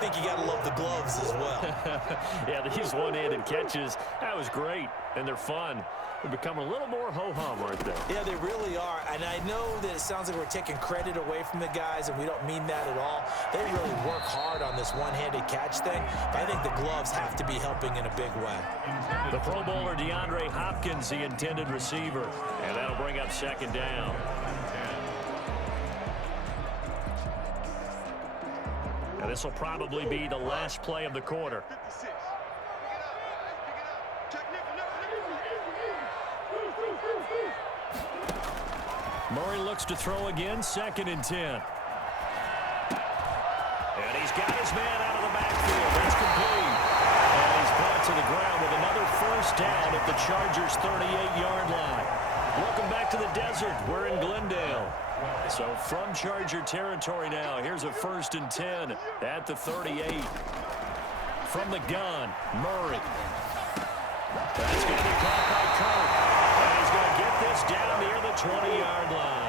think you got to love the gloves as well. Yeah, these one-handed catches, that was great, and they're fun. They become a little more ho-hum, aren't they? Yeah, they really are. And I know that it sounds like we're taking credit away from the guys, and we don't mean that at all. They really work hard on this one-handed catch thing, but I think the gloves have to be helping in a big way. The Pro Bowler DeAndre Hopkins, the intended receiver, and that'll bring up second down. Now, this will probably be the last play of the quarter. Murray looks to throw again, 2nd and 10. And he's got his man out of the backfield. That's complete. And he's brought to the ground with another first down at the Chargers' 38-yard line. Welcome back to the desert. We're in Glendale. So from Charger territory now, here's a 1st and 10 at the 38. From the gun, Murray. That's going to be caught by Kirk. And he's going to get this down near the 20-yard line.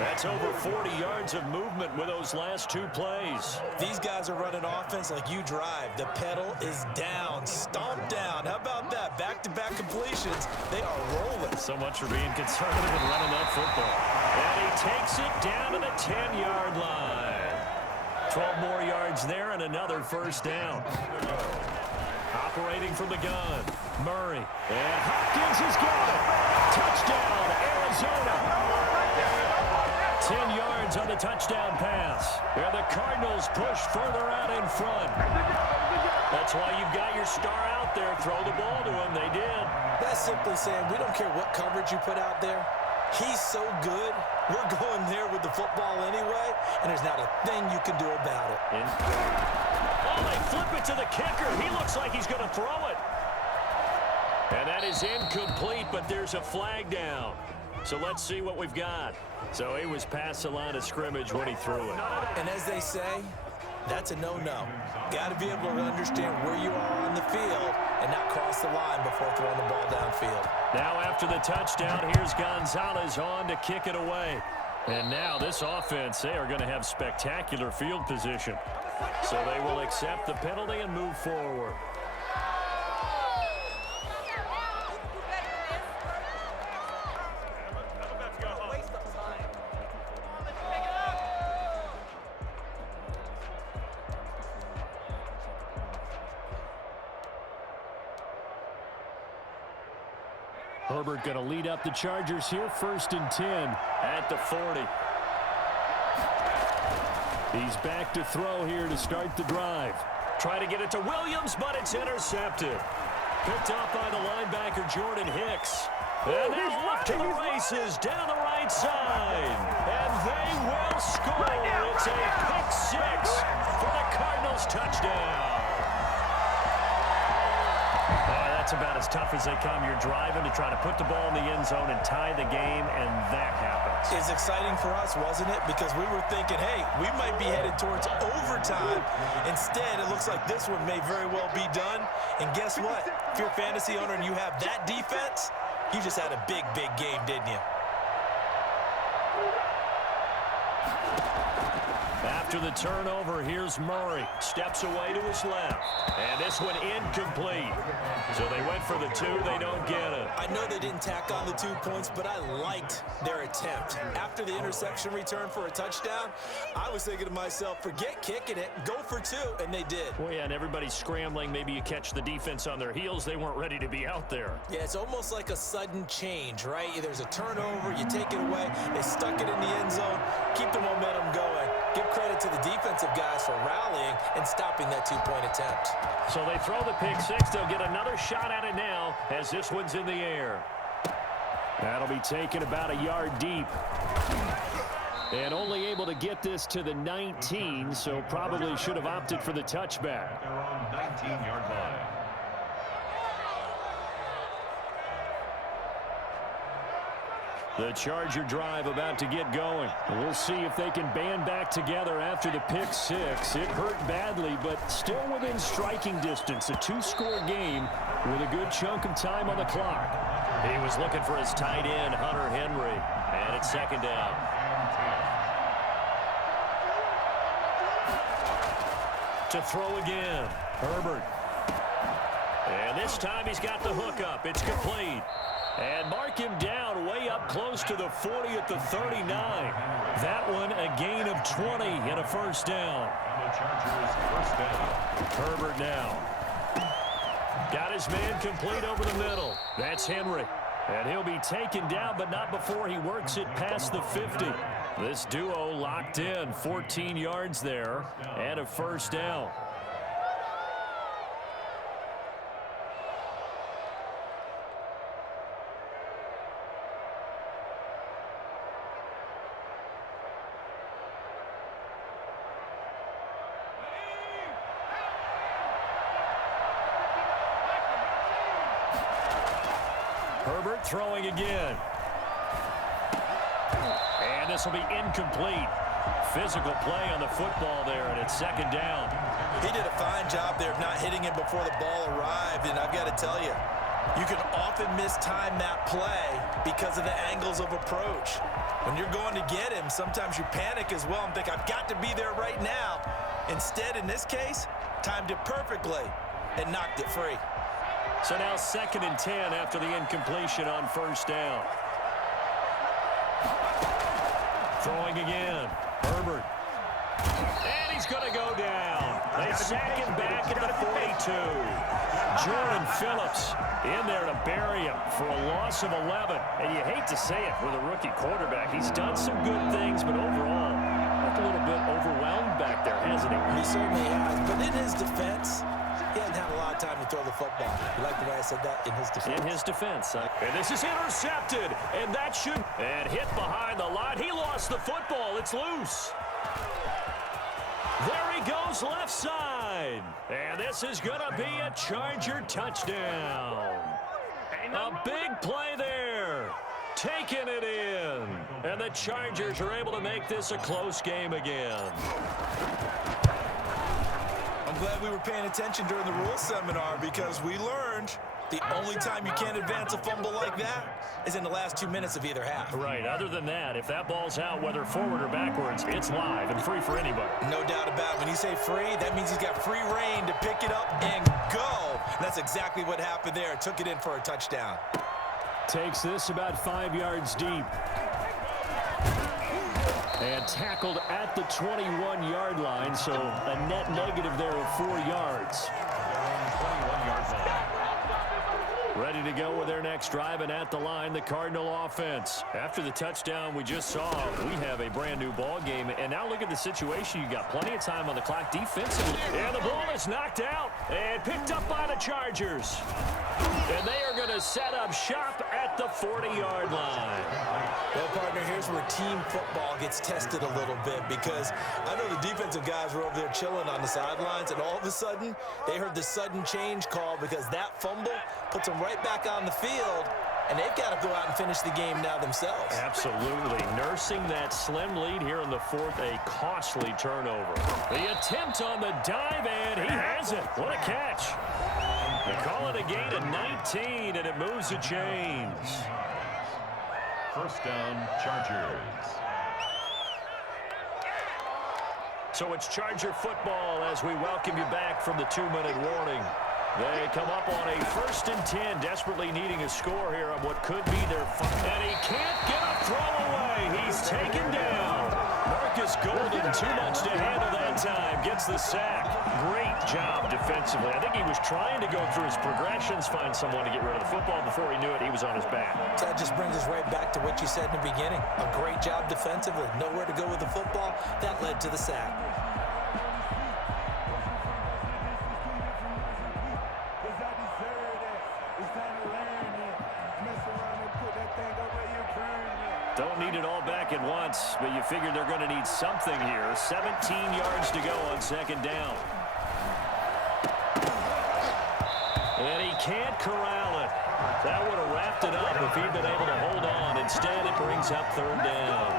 That's over 40 yards of movement with those last 2 plays. These guys are running offense like you drive. The pedal is down, stomped down. How about that? Back-to-back completions. They are rolling. So much for being conservative and running that football. And he takes it down to the 10-yard line. 12 more yards there and another first down. Operating from the gun, Murray. And Hopkins has got it. Touchdown, Arizona. 10 yards on the touchdown pass. And the Cardinals push further out in front. That's why you've got your star out there. Throw the ball to him. They did. That's simply saying we don't care what coverage you put out there. He's so good, we're going there with the football anyway, and there's not a thing you can do about it. Oh, they flip it to the kicker. He looks like he's going to throw it. And that is incomplete, but there's a flag down. So let's see what we've got. So he was past the line of scrimmage when he threw it. And as they say, that's a no-no. Got to be able to understand where you are on the field and not cross the line before throwing the ball downfield. Now after the touchdown, here's Gonzalez on to kick it away. And now this offense, they are going to have spectacular field position. So they will accept the penalty and move forward. Herbert going to lead up the Chargers here, 1st and 10 at the 40. He's back to throw here to start the drive. Try to get it to Williams, but it's intercepted. Picked off by the linebacker, Jordan Hicks. And they're off to the races down the right side. And they will score. It's a pick 6 for the Cardinals touchdown. That's about as tough as they come. You're driving to try to put the ball in the end zone and tie the game, and that happens. It's exciting for us, wasn't it? Because we were thinking, hey, we might be headed towards overtime. Instead, it looks like this one may very well be done. And guess what? If you're a fantasy owner and you have that defense, you just had a big, big game, didn't you? After the turnover, here's Murray. Steps away to his left. And this one incomplete. So they went for the 2. They don't get it. I know they didn't tack on the 2 points, but I liked their attempt. After the interception return for a touchdown, I was thinking to myself, forget kicking it, go for 2, and they did. Well, yeah, and everybody's scrambling. Maybe you catch the defense on their heels. They weren't ready to be out there. Yeah, it's almost like a sudden change, right? There's a turnover, you take it away, they stuck it in the end zone, keep the momentum going. Give credit to the defensive guys for rallying and stopping that 2-point attempt. So they throw the pick 6. They'll get another shot at it now as this one's in the air. That'll be taken about a yard deep. And only able to get this to the 19, so probably should have opted for the touchback. They're on 19-yard line. The Charger drive about to get going. We'll see if they can band back together after the pick 6. It hurt badly, but still within striking distance. A 2-score game with a good chunk of time on the clock. He was looking for his tight end, Hunter Henry, and it's 2nd down. to throw again. Herbert. And this time he's got the hook up. It's complete. And mark him down way up close to the 40 at the 39. That one a gain of 20 and a first down. And the Chargers first down. Herbert now. Got his man complete over the middle. That's Henry. And he'll be taken down, but not before he works it past the 50. This duo locked in, 14 yards there, and a first down. Herbert throwing again. And this will be incomplete. Physical play on the football there, and it's second down. He did a fine job there of not hitting him before the ball arrived, and I've got to tell you, you can often mistime that play because of the angles of approach. When you're going to get him, sometimes you panic as well and think, I've got to be there right now. Instead, in this case, timed it perfectly and knocked it free. So now 2nd and 10 after the incompletion on first down. Throwing again. Herbert. And he's going to go down. They sack him back at the 42. Jordan Phillips in there to bury him for a loss of 11. And you hate to say it with a rookie quarterback. He's done some good things, but overall, looked a little bit overwhelmed back there, hasn't he? He certainly has, but in his defense, he hasn't had a lot of time to throw the football. You like the way I said that? In his defense. In his defense. And this is intercepted. And that should... And hit behind the line. He lost the football. It's loose. There he goes left side. And this is going to be a Charger touchdown. A big play there. Taking it in. And the Chargers are able to make this a close game again. I'm glad we were paying attention during the rules seminar because we learned the only time you can't advance a fumble like that is in the last 2 minutes of either half. Right. Other than that, if that ball's out, whether forward or backwards, it's live and free for anybody. No doubt about it. When you say free, that means he's got free reign to pick it up and go. And that's exactly what happened there. Took it in for a touchdown. Takes this about 5 yards deep. And tackled at the 21-yard line, so a net negative there of 4 yards. 21-yard line. Ready to go with their next drive, and at the line, the Cardinal offense. After the touchdown we just saw, we have a brand-new ball game. And now look at the situation. You got plenty of time on the clock defensively. And the ball is knocked out and picked up by the Chargers. And they are going to set up shop at the 40-yard line. Well, partner, here's where team football gets tested a little bit because I know the defensive guys were over there chilling on the sidelines, and all of a sudden, they heard the sudden change call because that fumble puts them right back on the field, and they've got to go out and finish the game now themselves. Absolutely. Nursing that slim lead here in the fourth, a costly turnover. The attempt on the dive, and he has it. What a catch. They call it a gain of 19, and it moves the chains. First down, Chargers. So it's Charger football as we welcome you back from the 2-minute warning. They come up on a 1st and 10, desperately needing a score here on what could be their final. And he can't get a throw away. He's taken down. Marcus Golden, too much to handle that time. Gets the sack. Great job defensively. I think he was trying to go through his progressions, find someone to get rid of the football. Before he knew it, he was on his back. So that just brings us right back to what you said in the beginning. A great job defensively. Nowhere to go with the football. That led to the sack. Don't need it all back at once, but you figure they're going to need something here. 17 yards to go on 2nd down. And he can't corral it. That would have wrapped it up if he'd been able to hold on. Instead, it brings up 3rd down.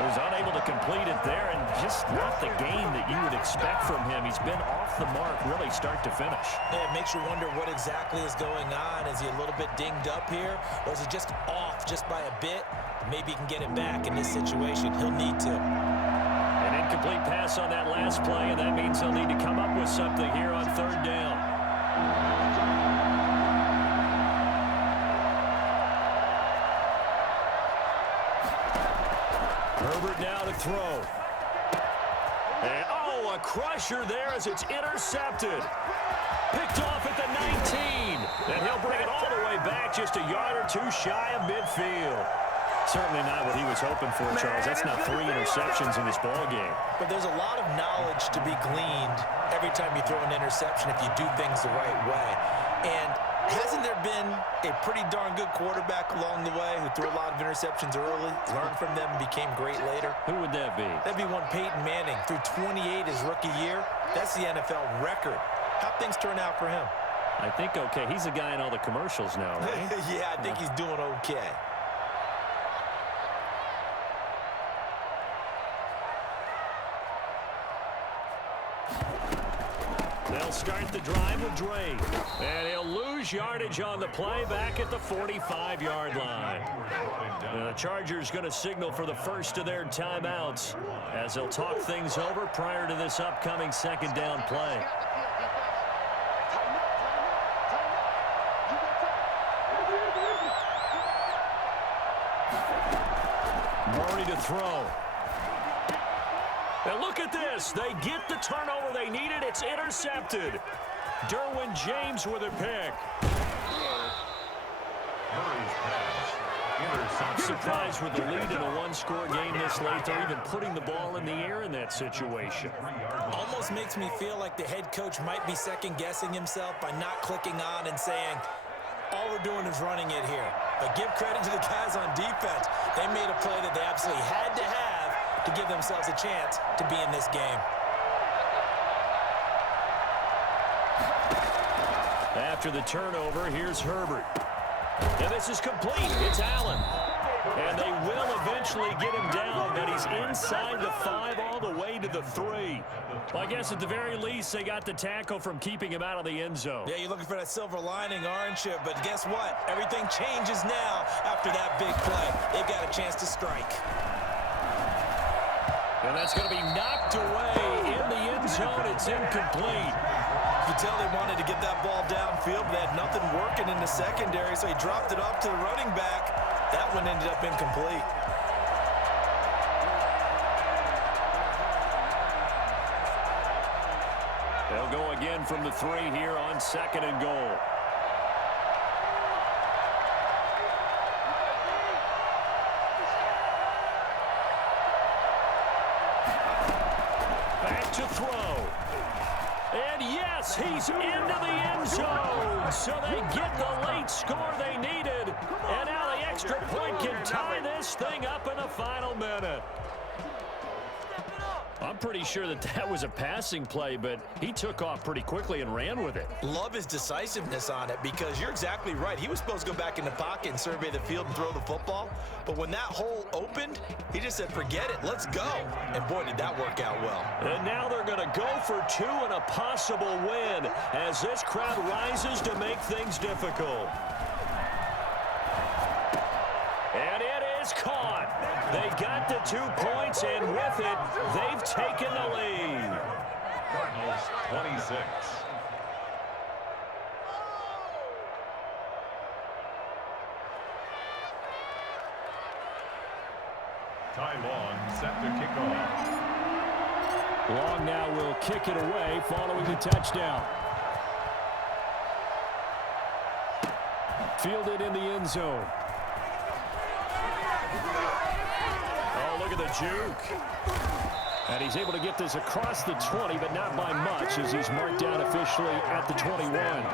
He was unable to complete it there, and just not the game that you would expect from him. He's been off the mark, really start to finish. Yeah, it makes you wonder what exactly is going on. Is he a little bit dinged up here, or is he just off just by a bit? Maybe he can get it back in this situation. He'll need to. An Incomplete pass on that last play, and that means they'll need to come up with something here on third down. Herbert now to throw. And, a crusher there as it's intercepted. Picked off at the 19. And he'll bring it all the way back just a yard or two shy of midfield. Certainly not what he was hoping for, Charles. That's not 3 interceptions in this ball game. But there's a lot of knowledge to be gleaned every time you throw an interception if you do things the right way. And hasn't there been a pretty darn good quarterback along the way who threw a lot of interceptions early, learned from them, and became great later? Who would that be? That'd be one Peyton Manning. Threw 28 his rookie year. That's the NFL record. How'd things turn out for him? I think okay. He's a guy in all the commercials now, right? Yeah, I think he's doing okay. They'll start the drive with Dre. And he'll lose yardage on the play back at the 45-yard line. And the Chargers going to signal for the first of their timeouts as they'll talk things over prior to this upcoming second down play. Murray to throw. And look at this. They get the turnover they needed. It's intercepted. Derwin James with a pick. I'm surprised with the lead in a one-score game this late. They're even putting the ball in the air in that situation. Almost makes me feel like the head coach might be second-guessing himself by not clicking on and saying, all we're doing is running it here. But give credit to the guys on defense. They made a play that they absolutely had to have to give themselves a chance to be in this game. After the turnover, here's Herbert. And this is complete. It's Allen. And they will eventually get him down, but he's inside the 5 all the way to the 3. Well, I guess at the very least, they got the tackle from keeping him out of the end zone. Yeah, you're looking for that silver lining, aren't you? But guess what? Everything changes now after that big play. They've got a chance to strike. And that's going to be knocked away in the end zone. It's incomplete. You could tell they wanted to get that ball downfield, but they had nothing working in the secondary, so he dropped it off to the running back. That one ended up incomplete. They'll go again from the 3 here on 2nd and goal. Back to throw. And yes, he's into the end zone. So they get the late score they needed. And now the extra point can tie this thing up in the final minute. I'm pretty sure that was a passing play, but he took off pretty quickly and ran with it. Love his decisiveness on it because you're exactly right. He was supposed to go back in the pocket and survey the field and throw the football. But when that hole opened, he just said, forget it, let's go. And boy, did that work out well. And now they're going to go for 2 and a possible win as this crowd rises to make things difficult. And it is caught. They got the 2 points, and with it, they've taken the lead. Cardinals 26. Ty Long set to kick off. Long now will kick it away following the touchdown. Fielded in the end zone. Look at the juke. And he's able to get this across the 20, but not by much as he's marked down officially at the 21.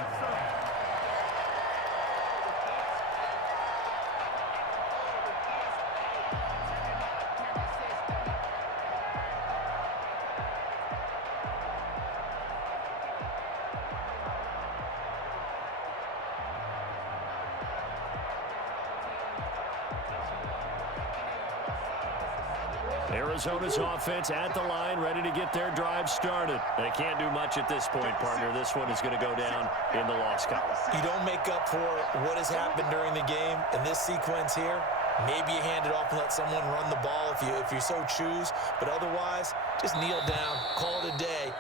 Arizona's offense at the line, ready to get their drive started. They can't do much at this point, partner. This one is going to go down in the loss column. You don't make up for what has happened during the game in this sequence here. Maybe you hand it off and let someone run the ball if you so choose. But otherwise, just kneel down, call it a day,